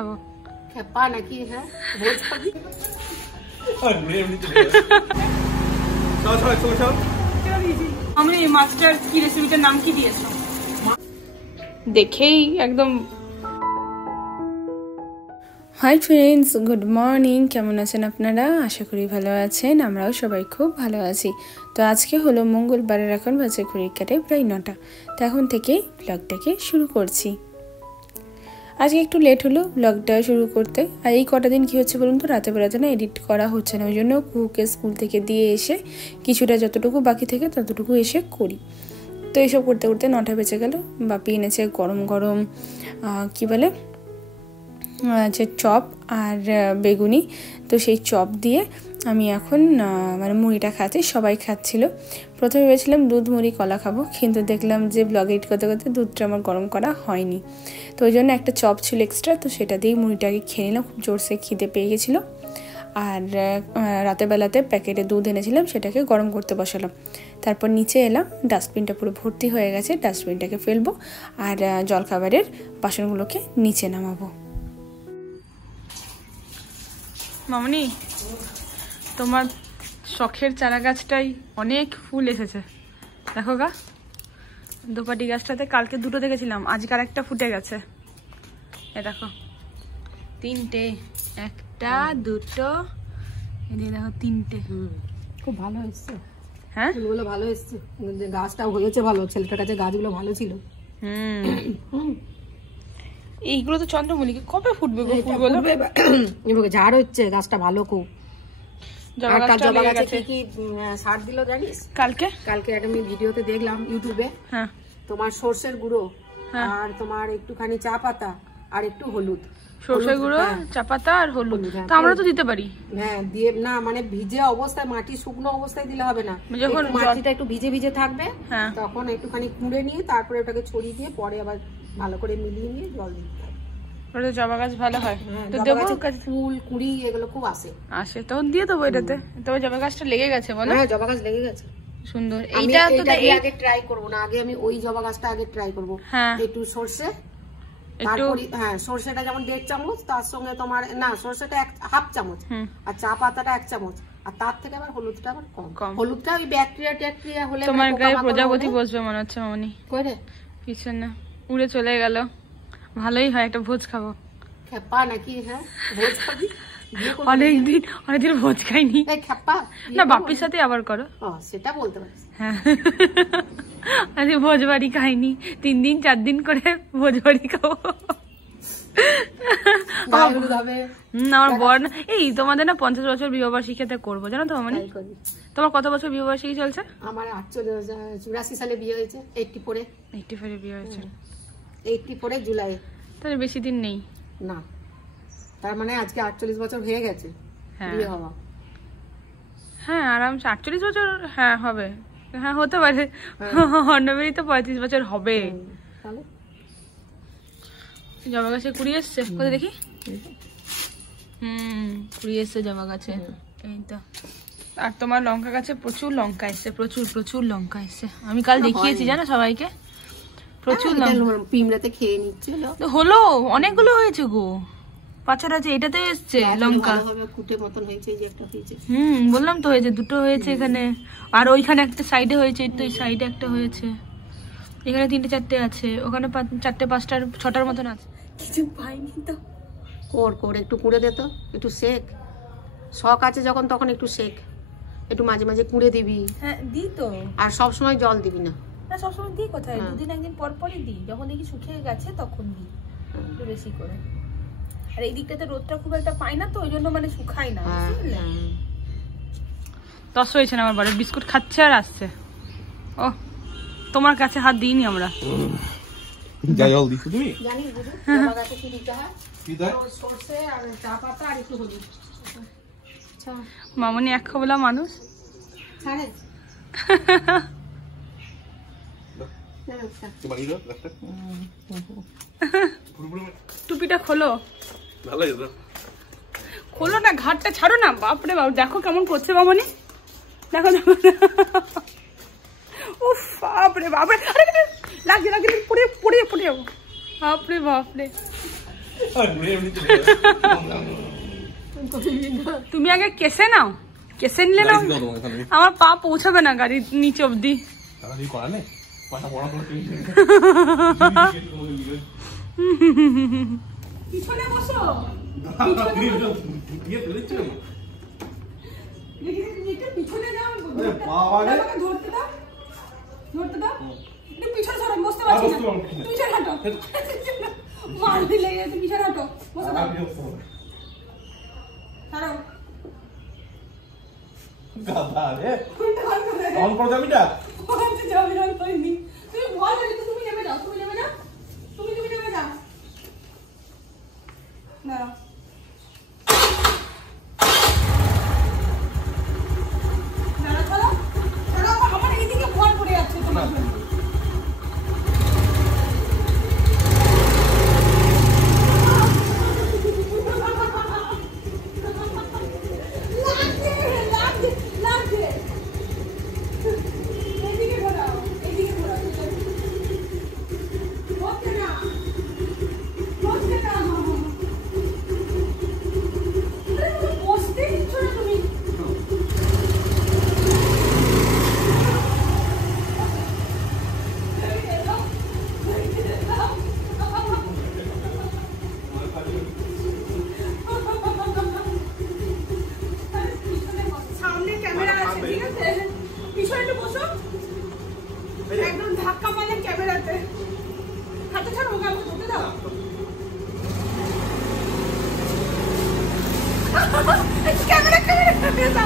খাবো। খেপা নাকি? হ্যাঁ ভোজ খাবি? আমি মাছটার কি রেসিপিটার নাম কি দিয়েছো দেখেই একদম। Hi friends, good morning. কেমন আছেন আপনারা? আশা করি ভালো আছেন। আমরাও সবাই খুব ভালো আছি। তো আজকে হলো মঙ্গলবারের, এখন বাজে ঘড়ির কাটে প্রায় 9টা। তো এখন থেকেই ব্লগটাকে শুরু করছি। আজকে একটু লেট হলো ব্লগটা শুরু করতে। আর এই কটা দিন কী হচ্ছে বলুন তো, রাতে বেলাতে না এডিট করা হচ্ছে না। ওই জন্য কুকুকে স্কুল থেকে দিয়ে এসে কিছুটা যতটুকু বাকি থেকে ততটুকু এসে করি। তো এইসব করতে করতে 9টা বেজে গেল। বাপি এনেছে গরম গরম কী বলে যে চপ আর বেগুনি। তো সেই চপ দিয়ে আমি এখন মানে মুড়িটা খাচ্ছি। সবাই খাচ্ছিল। প্রথমে ভেবেছিলাম দুধ মুড়ি কলা খাবো, কিন্তু দেখলাম যে ব্লগ এডিট করতে করতে দুধটা আমার গরম করা হয়নি। তো ওই জন্য একটা চপ ছিল এক্সট্রা, তো সেটা দিয়েই মুড়িটাকে খেয়ে নিলাম। খুব জোরসে খিদে পেয়ে গেছিলো। আর রাতের বেলাতে প্যাকেটে দুধ এনেছিলাম, সেটাকে গরম করতে বসালাম। তারপর নিচে এলাম, ডাস্টবিনটা পুরো ভর্তি হয়ে গেছে। ডাস্টবিনটাকে ফেলবো আর জলখাবারের বাসনগুলোকে নিচে নামাবো। মামনি, তোমার শখের চারা গাছটাই অনেক ফুল এসেছে। দেখো গা, দোপাটি গাছটাতে কালকে 2টো দেখেছিলাম, আজকে আর একটা ফুটে গেছে। এ দেখো 3টে, 1টা 2টো, এদিকে দেখো 3টে। খুব ভালো এসছে। হ্যাঁ ফুলগুলো ভালো এসছে, গাছটাও হয়েছে ভালো। ছেলেটার কাছে গাছগুলো ভালো ছিল। এইগুলো তো চন্দ্রমল্লিকা, কবে ফুটবে গো ফুলগুলো? ঝাড় হচ্ছে, গাছটা ভালো খুব। জবা গাছে কি সার দিল জানিস? কালকে একটা আমি ভিডিওতে দেখলাম ইউটিউবে। হ্যাঁ, তোমার সর্ষের গুঁড়ো আর তোমার একটুখানি চা পাতা আর একটু হলুদ। সর্ষের গুঁড়ো, চা পাতা আর হলুদ, তা আমরা তো দিতে পারি। হ্যাঁ দিয়ে না, মানে ভিজে অবস্থায়, মাটি শুকনো অবস্থায় দিলে হবে না। যখন মাটিটা একটু ভিজে ভিজে থাকবে তখন একটুখানি কুঁড়ে নিয়ে তারপরে ওটাকে ছড়িয়ে দিয়ে পরে আবার ভালো করে মিলিয়ে নিয়ে জল দিতে হবে। ওটা জবা গাছ ভালো হয়। তো দেবো, ফুল কুড়ি এগুলো খুব আসে, তখন দিয়ে দেবো এটাতে। তবে জবা গাছটা লেগে গেছে বলো? হ্যাঁ জবা গাছ লেগে গেছে, সুন্দর। এইটা তো আগে ট্রাই করব না, আগে আমি ওই জবা গাছটা আগে ট্রাই করব। একটু সরষে, তারপরে হ্যাঁ সরষেটা যেমন 1.5 চামচ, তার সঙ্গে তোমার না সরষেটা 1/2 চামচ, আর চা পাতাটা 1 চামচ, আর তার থেকে আবার হলুদটা আবার কম। হলুদটা ওই ব্যাকটেরিয়া হলে তোমার গায়ে প্রজাপতি বসবে মনে হচ্ছে মামনি। কই রে? পিছনে উড়ে চলে গেল। ভালোই হয়, একটা ভোজ খাবো। খেপা নাকি? হ্যাঁ ভোজ খাবি? অনেকদিন ভোজ খাইনি। না বাপির সাথে আবার করো, সেটা বলতে পারিস। হ্যাঁ আরে ভোজ বাড়ি খাইনি, 3 দিন 4 দিন করে ভোজ বাড়ি খাবো। আমার বর না, এই তোমাদের না 50 বছর বিবাহবার্ষিকীতে করবো জানো তো মানে? তোমার কত বছর বিবাহবার্ষিকী চলছে? আমার 84 সালে বিয়ে হয়েছে। 84 বিয়ে হয়েছে, 84 জুলাই। তাহলে বেশি দিন নেই না, তার মানে আজকে 48 বছর হয়ে গেছে বিয়ে হওয়া। হ্যাঁ আরামসে 48 বছর। হ্যাঁ হবে, হ্যাঁ হতে পারে। অন্যবারই তো 35 বছর হবে। জবা গাছে কুড়ি এসছে, কোথায় দেখি? কুড়ি এসছে জবা গাছে। এই তো। আর তোমার লঙ্কা গাছে প্রচুর লঙ্কা এসছে, প্রচুর লঙ্কা এসছে। আমি কাল দেখিয়েছি জানো সবাইকে, প্রচুর পিমড়াতে খেয়ে নিচ্ছে। হলো অনেকগুলো হয়েছে গো, পাছার আছে এটাতে এসছে লঙ্কা। বললাম তো হয়েছে, 2টো হয়েছে এখানে, আর ওইখানে একটা সাইডে হয়েছে, তো এই সাইডে একটা হয়েছে, এখানে 3টে 4টে আছে, ওখানে 4টে 5টার 6টার মতন আছে। কিছু পাইনি তো। কর একটু কুড়ে দে তো, একটু শেখ। শখ আছে যখন তখন একটু শেখ, একটু মাঝে মাঝে কুড়ে দিবি। হ্যাঁ দি তো, আর সব সময় জল দিবি না। না সবসময় দিই কোথায়, 2 দিন 1 দিন পর পরই দিই, যখন দেখি শুকিয়ে গেছে তখন দিই একটু বেশি করে। আর এই দিকটাতে রোদটা খুব একটা পাই না তো, ওই জন্য মানে শুকাই না। 10 হয়েছে না আমার বাড়ি, বিস্কুট খাচ্ছে আর আসছে। ও তোমার কাছে হাত দিইনি আমরা। জল দিছো তুমি? জানি বুঝো জবা গাছে কি দিতে হয়? কি দাও? সরষে আর চা পাতা আর একটু হলুদ। আচ্ছা মামনি এক খাবলা মানুষ ছাড়ে। টুপিটা খোলো, খোলো না, ঘাটটা ছাড়ো না। বাপরে বাপ, দেখো কেমন করছে মামনি, দেখো। উফ বাপরে বাপরে, লাগছে পড়ে যাবো। বাপরে বাপরে, তুমি আগে কেসে নাও, কেসে নিলে নাও, আমার পা পৌঁছাবে না গাড়ির নিচে অব্দি। পিছনে বসো, পিছনে যাও, ধরতে দাও, ধরতে দাও, পিছনে সরো, বসতে পারছি না, পিছনে হাঁটো, মাল দিলে পিছনে হাঁটো, বসে দাও, ছাড়ো। গাধা রে, অন করে যাবি না? ওখানে যাবি না তুমি, তুমি বল যদি তুমি নেমে যাও, তুমি নেমে যাও, তুমি নেমে যাও, দাঁড়াও। আমার এইদিকে ভর পড়ে যাচ্ছে তোমার জন্য। একদম ধাক্কা মারলে ক্যামেরাতে, হাতে ছাড়ো, ওকে আমাকে ধরতে দাও। ক্যামেরা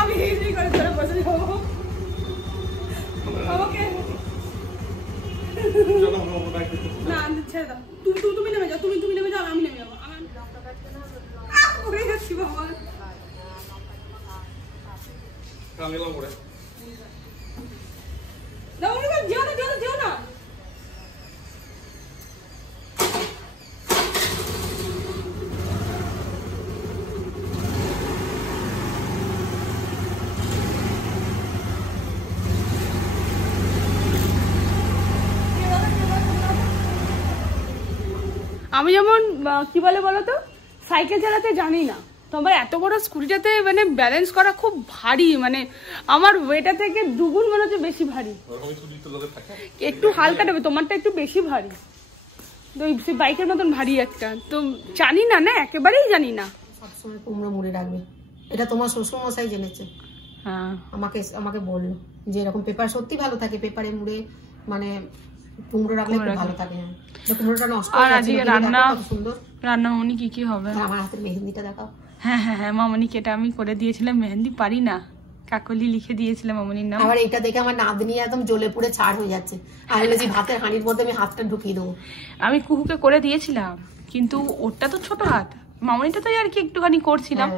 আমি ইজি করে ধরে বসে যাবো আমাকে। না ছেড়ে দাও, তুমি নেমে যাও, তুমি নেমে যাও, আমি নেমে যাবো। পড়ে যাচ্ছি বাবা। যেও না। আমি যেমন কি বলে বলতো, সাইকেল চালাতে জানি না, তোমার এত বড় স্কুটিটাতে মানে ব্যালেন্স করা খুব ভারী, মানে আমার ওয়েটা থেকে দুগুণ মনে হচ্ছে বেশি ভারী। একটু হালকা দেবে, তোমারটা একটু বেশি ভারী, তো বাইকের মতন ভারী একটা, তো জানি না, না একেবারেই জানি না। সবসময় কুমড়ো মুড়ে রাখবে, এটা তোমার শ্বশুর মশাই জেনেছে। হ্যাঁ, আমাকে বললো যে এরকম পেপার সত্যি ভালো থাকে, পেপারে মুড়ে মানে কুমড়ো রাখলে খুব ভালো থাকে। কুমড়োটা নষ্ট হয়ে যাচ্ছে। রান্না মামনি কি হবে? আমার হাতের মেহেন্দিটা দেখাও। হ্যাঁ হ্যাঁ হ্যাঁ, মামনি কেটা আমি করে দিয়েছিলাম, মেহেন্দি পারি না, কাকলি লিখে দিয়েছিলাম মামনির নাম। আবার এটা দেখে আমার নাতনি একদম জ্বলে পুড়ে ছাড় হয়ে যাচ্ছে, আর বলেছি ভাতের হাঁড়ির মধ্যে আমি হাতটা ঢুকিয়ে দেবো। আমি কুহুকে করে দিয়েছিলাম, কিন্তু ওরটা তো ছোট হাত, মামনিটা তো আর কি একটুখানি করছিলাম,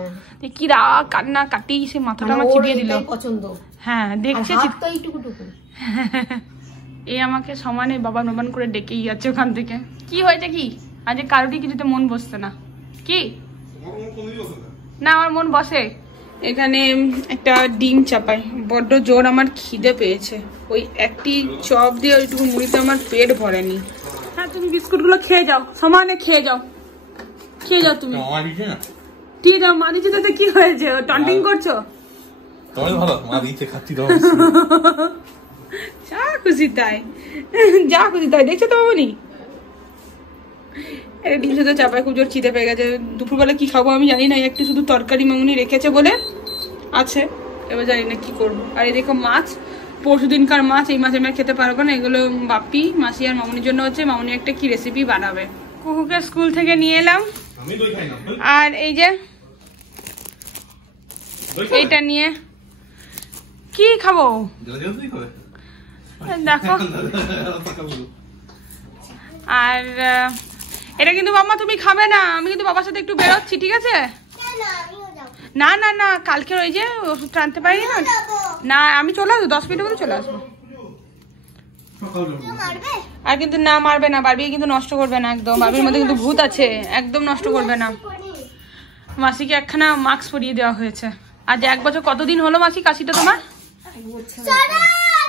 কি রাগ কান্না কাটি সে মাথাটা আমার চিবিয়ে দিল। পছন্দ। হ্যাঁ দেখছি, এইটুকুটুকু এই আমাকে সমানে বাবা নবান করে ডেকেই যাচ্ছে ওখান থেকে। কি হয়েছে কি? আজ কারোরই কিছুতে মন বসছে না। কি না, আমার মন বসে। এখানে একটা ডিম চাপাই, বড্ড জোর আমার খিদে পেয়েছে, ওই একটি চপ দিয়ে ওইটুকু মুড়িতে আমার পেট ভরেনি। হ্যাঁ তুমি বিস্কুটগুলো খেয়ে যাও, সমানে খেয়ে যাও, খেয়ে যাও তুমি। ঠিক আছে, মা দিচ্ছে তাতে কি হয়েছে? টন্টিং করছো? যা খুশি তাই, যা খুশি তাই, দেখছো তো মামনি? ডিম শুধু চাপায়, খুব জোর খিদে পেয়ে গেছে। দুপুরবেলা কি খাবো আমি জানি না, একটু শুধু তরকারি মামনি রেখেছে বলে আছে, এবার জানি না কি করবো। আর এই দেখো মাছ, পরশু দিনকার মাছ, এই মাছ আমি খেতে পারবো না, এগুলো বাপি মাসি আর মামনির জন্য হচ্ছে, মামনি একটা কি রেসিপি বানাবে। কুকুকে স্কুল থেকে নিয়ে এলাম, আর এই যে এইটা নিয়ে কি খাবো দেখো। আর এটা কিন্তু মাম্মা তুমি খাবে না, আমি কিন্তু বাবার সাথে একটু বেরোচ্ছি, ঠিক আছে? না না না, কালকে ওই যে ওষুধটা আনতে পারি না, না আমি চলে আসবো, 10 মিনিটের মধ্যে চলে আসবো। আর কিন্তু না মারবে না, বারবি কিন্তু নষ্ট করবে না একদম, বারবির মধ্যে কিন্তু ভূত আছে, একদম নষ্ট করবে না। মাসিকে একখানা মাস্ক পরিয়ে দেওয়া হয়েছে। আজ 1 বছর কতদিন হলো মাসি কাশিটা তোমার?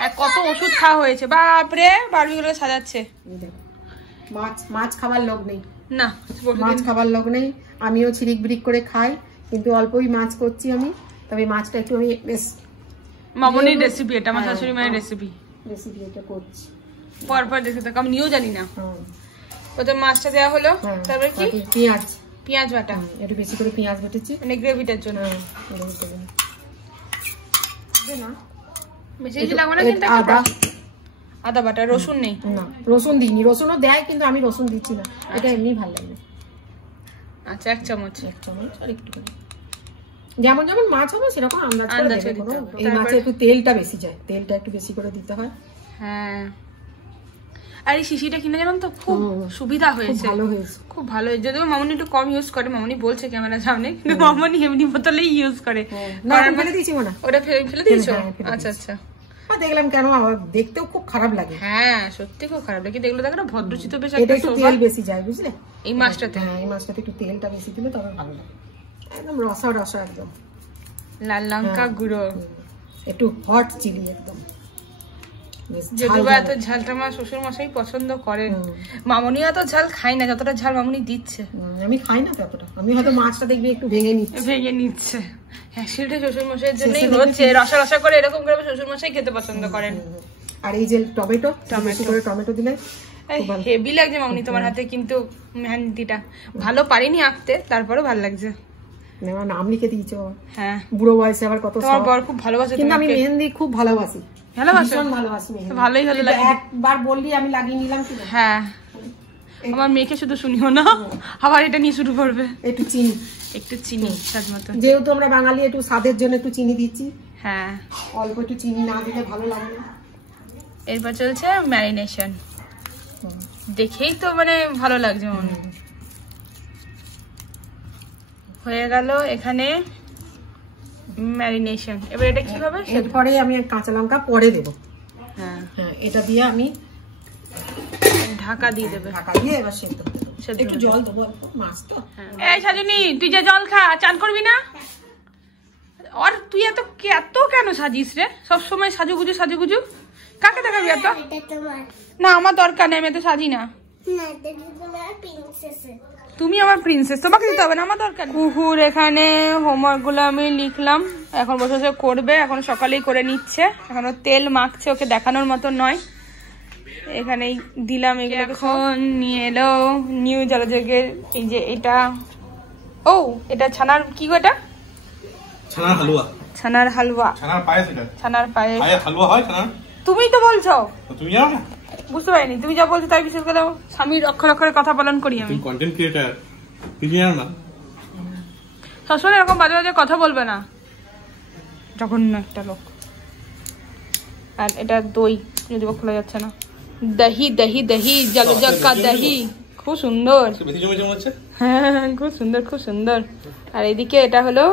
আর কত ওষুধ খাওয়া হয়েছে, বাপরে বারবিগুলো সাজাচ্ছে। মাছ খাবার লোক নেই না, মাছ খাবার লোক নেই, আমিও ছিরিক বিরিক করে খাই, কিন্তু অল্পই মাছ করছি আমি। তবে মাছটা একটু আমি বেশ মামনির রেসিপি, এটা আমার শাশুড়ি মায়ের রেসিপি এটা করছি, পরপর দেখে থাকো, আমি নিয়েও জানি না। প্রথম মাছটা দেওয়া হলো, তারপরে কি পেঁয়াজ বাটা, একটু বেশি করে পেঁয়াজ বেটেছি মানে গ্রেভিটার জন্য। বেশি কিছু লাগবে না, কিন্তু আদা বাটা, রসুন নেই না, রসুন দিইনি, রসুনও দেয় কিন্তু আমি রসুন দিচ্ছি না, এটা এমনি ভালো লাগে। আচ্ছা 1 চামচ আর একটু করে, যেমন যেমন মাছ হবে সেরকম আন্দাজ করে দিতে হবে। এই মাছে একটু তেলটা বেশি যায়, তেলটা একটু বেশি করে দিতে হয়। হ্যাঁ, আর এই শিশিটা কিনে জানো তো খুব সুবিধা হয়েছে, ভালো হয়েছে, খুব ভালো হয়েছে। যদিও মামনি একটু কম ইউজ করে, মামনি বলছে ক্যামেরার সামনে, কিন্তু মামনি এমনি বোতলেই ইউজ করে। ফেলে দিয়েছি মনে, ওটা ফেলে দিয়েছো? আচ্ছা আচ্ছা, দেখলাম কেন আবার দেখতেও খুব খারাপ লাগে। হ্যাঁ সত্যি খুব খারাপ লাগে, দেখলো দেখো না ভদ্রচিত বেশ এটা একটু তেল বেশি যায় বুঝলে এই মাছটাতে। হ্যাঁ এই মাছটাতে একটু তেলটা বেশি দিলে তবে ভালো লাগে, একদম রসা রসা, একদম লাল লঙ্কা গুঁড়ো, একটু হট চিলি একদম। যদিও এত ঝালটা আমার শ্বশুর মশাই পছন্দ করেন, মামনি এত ঝাল খাই না যতটা ঝাল মামনি দিচ্ছে। আমি খাই না ততটা, আমি হয়তো মাছটা দেখবি একটু ভেঙে নিচ্ছে। হ্যাঁ সেটা শ্বশুর মশাইয়ের জন্যই হচ্ছে, রসা রসা করে এরকম করে শ্বশুর মশাই খেতে পছন্দ করেন। আর এই যে টমেটো করে টমেটো দিলে হেভি লাগছে মামনি তোমার হাতে, কিন্তু মেহেন্দিটা ভালো পারিনি আঁকতে, তারপরেও ভালো লাগছে। নাম লিখে দিয়েছো, হ্যাঁ বুড়ো বয়সে আবার কত। তোমার বর খুব ভালোবাসে, কিন্তু আমি মেহেন্দি খুব ভালোবাসি, ভালোই হলো, একবার বললি আমি লাগিয়ে নিলাম। হ্যাঁ আমার মেয়েকে শুধু শুনিও না, আবার এটা নিয়ে শুরু করবে। একটু চিনি স্বাদ মতো, যেহেতু আমরা বাঙালি একটু স্বাদের জন্য একটু চিনি দিচ্ছি। হ্যাঁ অল্প একটু চিনি না দিলে ভালো লাগে না। এরপর চলছে ম্যারিনেশন, দেখেই তো মানে ভালো লাগছে মনে। হয়ে গেল এখানে ম্যারিনেশন, এবার এটা কি হবে? এরপরে আমি কাঁচা লঙ্কা পরে দেবো। হ্যাঁ এটা দিয়ে আমি ঢাকা দিয়ে দেবে, ঢাকা দিয়ে এবার সেদ্ধ একটু জল দেবো, মাছ তো। এই সাজুনি তুই যে জল খা, চান করবি না? আর তুই এত কেন সাজিস রে, সবসময় সাজুগুজু কাকে দেখাবি এত? না আমার দরকার নেই, আমি এত সাজি না। তুমি আমার প্রিন্সেস, তোমাকে দিতে হবে না, আমার দরকার। কুকুর এখানে হোমওয়ার্ক গুলো আমি লিখলাম, এখন বসে করবে, এখন সকালেই করে নিচ্ছে, এখনো তেল মাখছে, ওকে দেখানোর মতো নয়। এখানেই দিলাম এগুলো, এখন নিয়ে এলো নিউ জলযোগের এই যে এটা, ও এটা ছানার কি গো, এটা ছানার হালুয়া, ছানার পায়েস হালুয়া হয় ছানার। তুমিই তো বলছো, তুমি জানো না? বুঝতে পারিনি, তুমি যা বলছো তাই বিশেষ করে স্বামীর অক্ষর অক্ষরে কথা পালন করি আমি। কন্টেন্ট ক্রিয়েটর, তুমি জানো না? সবসময় এরকম বাজে বাজে কথা বলবে না, জঘন্য একটা লোক। আর এটা দই, যদি খোলা যাচ্ছে না, দহি দহি দহি জলজগ কা দহি, খুব সুন্দর, হ্যাঁ খুব সুন্দর। আর এদিকে এটা হলো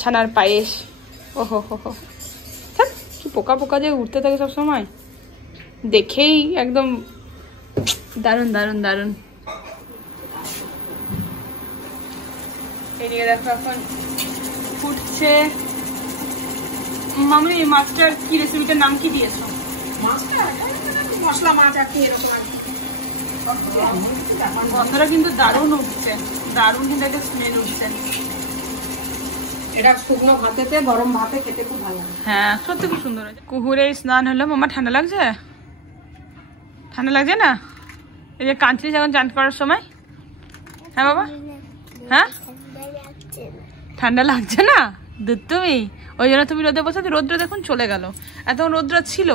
ছানার পায়েস। ওহো হো, কি পোকা পোকা যে উঠতে থাকে সব সময়, দেখেই একদম দারুন। এদিকে দেখো এখন ফুটছে। মামনি মাছটার কি রেসিপিটার নাম কি দিয়েছো? মশলা মাছ আর কি এরকম। গন্ধটা কিন্তু দারুণ উঠছে, কিন্তু একটা স্মেল উঠছে। এটা শুকনো ভাতেতে গরম ভাতে খেতে খুব ভালো লাগে। হ্যাঁ সত্যি খুব সুন্দর হয়েছে। কুকুরের স্নান হলো। মামা ঠান্ডা লাগছে না? এই যে কাঁচলি যখন চান করার সময়, হ্যাঁ বাবা, হ্যাঁ ঠান্ডা লাগছে না দুধ, তুমি ওই জন্য তুমি রোদে বসে, রৌদ্র দেখুন চলে গেল, এতক্ষণ রৌদ্র ছিল,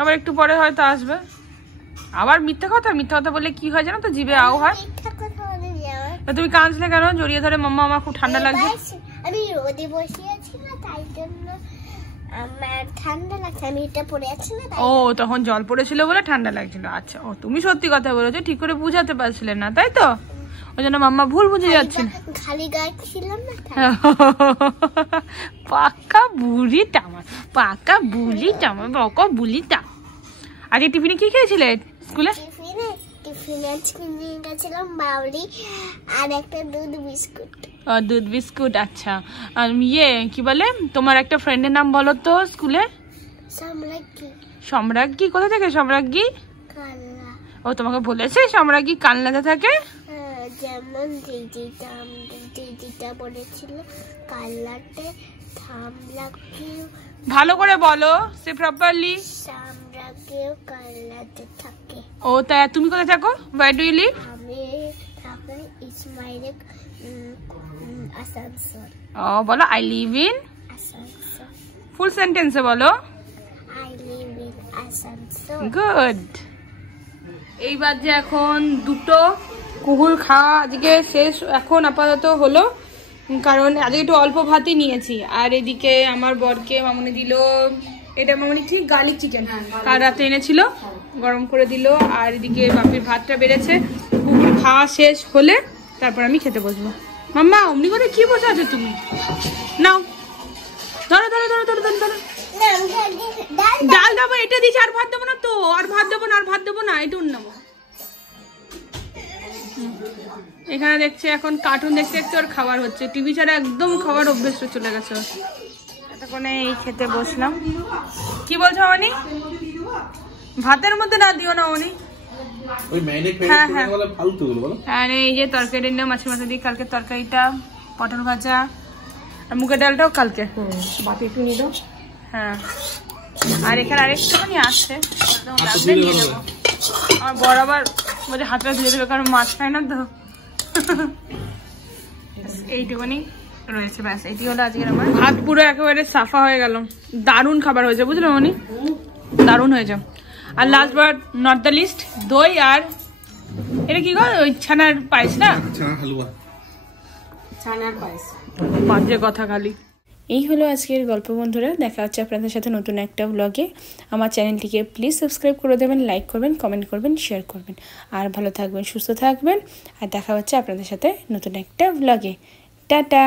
আবার একটু পরে হয়তো আসবে। আবার মিথ্যা কথা বললে কি হয় জানো তো, জিভে আও হয়। তুমি কাঁদছিলে কেন? জড়িয়ে ধরে মাম্মা আমার খুব ঠান্ডা লাগছে। আমি রোদে বসে আছি না, তাই জন্য আমার ঠান্ডা লাগছে, আমি এটা পরে আছি না। ও তখন জল পড়েছিল বলে ঠান্ডা লাগছিল। আচ্ছা, ও তুমি সত্যি কথা বলেছো, ঠিক করে বুঝাতে পারছিলে না তাই তো, ওই জন্য মাম্মা ভুল বুঝে যাচ্ছে। খালি গায়ে ছিলাম না। পাকা বুড়িটা আমার, বকা বুলিটা। আজকে টিফিনে কি খেয়েছিলে স্কুলে? টিফিনে আজকে নিয়ে গেছিলাম বাউরি আর একটা দুধ বিস্কুট। দুধ বিস্কুট। আচ্ছা, আর ইয়ে কি বলে, তোমার একটা ফ্রেন্ডের নাম বলো তো স্কুলে। সম্রাজ্ঞী। কোথা থেকে সম্রাজ্ঞী? ও তোমাকে বলেছে সম্রাজ্ঞী কালনাতে থাকে? যেমন দিদিটা বলেছিল কালনাতে সম্রাজ্ঞী। ভালো করে বলো, সে প্রপারলি। সম্রাজ্ঞী কালনাতে থাকে। ও তাই, তুমি কোথায় থাকো? Where do you live? আমি থাকি ইসমাইলে আসানসোল। ও বলো, I live in আসানসোল। ফুল সেন্টেন্সে বলো, I live in Asansol. Good. এইবার যে এখন দুটো কুকুর খাওয়া আজকে শেষ এখন আপাতত হলো, কারণ আজকে একটু অল্প ভাতই নিয়েছি। আর এদিকে আমার বরকে মামুনি দিল, এটা মামুনি ঠিক গার্লিক চিকেন কাল রাতে এনেছিল, গরম করে দিল। আর এদিকে বাপির ভাতটা বেড়েছে। কুকুর খাওয়া শেষ হলে তারপর আমি খেতে বসবো। মাম্মা অমনি করে কি বসে আছো তুমি? নাও ধরো ধরো ধরো ধরো ধরো ধরো। ডাল দেবো, এটা দিয়েছি। আর ভাত দেবো না তো, আর ভাত দেবো না, আর ভাত দেবো না, এটা নেবো। এখানে দেখছে এখন কার্টুন দেখতে দেখতে ওর খাবার হচ্ছে, টিভি ছাড়া একদম খাবার অভ্যেস চলে গেছে। এতক্ষণে এই খেতে বসলাম। কি বলছো অনি? ভাতের মধ্যে না দিও না অনি। হ্যাঁ হ্যাঁ, আর এই যে তরকারির নাম মাছের মাথা দিয়ে কালকে তরকারিটা, পটল ভাজা, আর মুগের ডালটাও কালকে। বাকি একটু নিয়ে দাও। হ্যাঁ, আর এখানে আরেকটুখানি আসছে, নিয়ে নেবো। আমার বড় আবার বলছে হাতটা ধুয়ে দেবে, কারণ মাছ খায় না তো। এইটুকুনি রয়েছে, ব্যাস। এটি হলো আজকের আমার ভাত। পুরো একেবারে সাফা হয়ে গেল। দারুণ খাবার হয়েছে, বুঝলো মনি? দারুণ হয়েছে। আর last but not the least, দই আর এটা কি গো, ওই ছানার পায়েস না? ছানার পায়েস। বাজে কথা খালি। এই হলো আজকের গল্প বন্ধুরা। দেখা হচ্ছে আপনাদের সাথে নতুন একটা ব্লগে। আমার চ্যানেলটিকে প্লিজ সাবস্ক্রাইব করে দেবেন, লাইক করবেন, কমেন্ট করবেন, শেয়ার করবেন। আর ভালো থাকবেন, সুস্থ থাকবেন। আর দেখা হচ্ছে আপনাদের সাথে নতুন একটা ব্লগে। টাটা।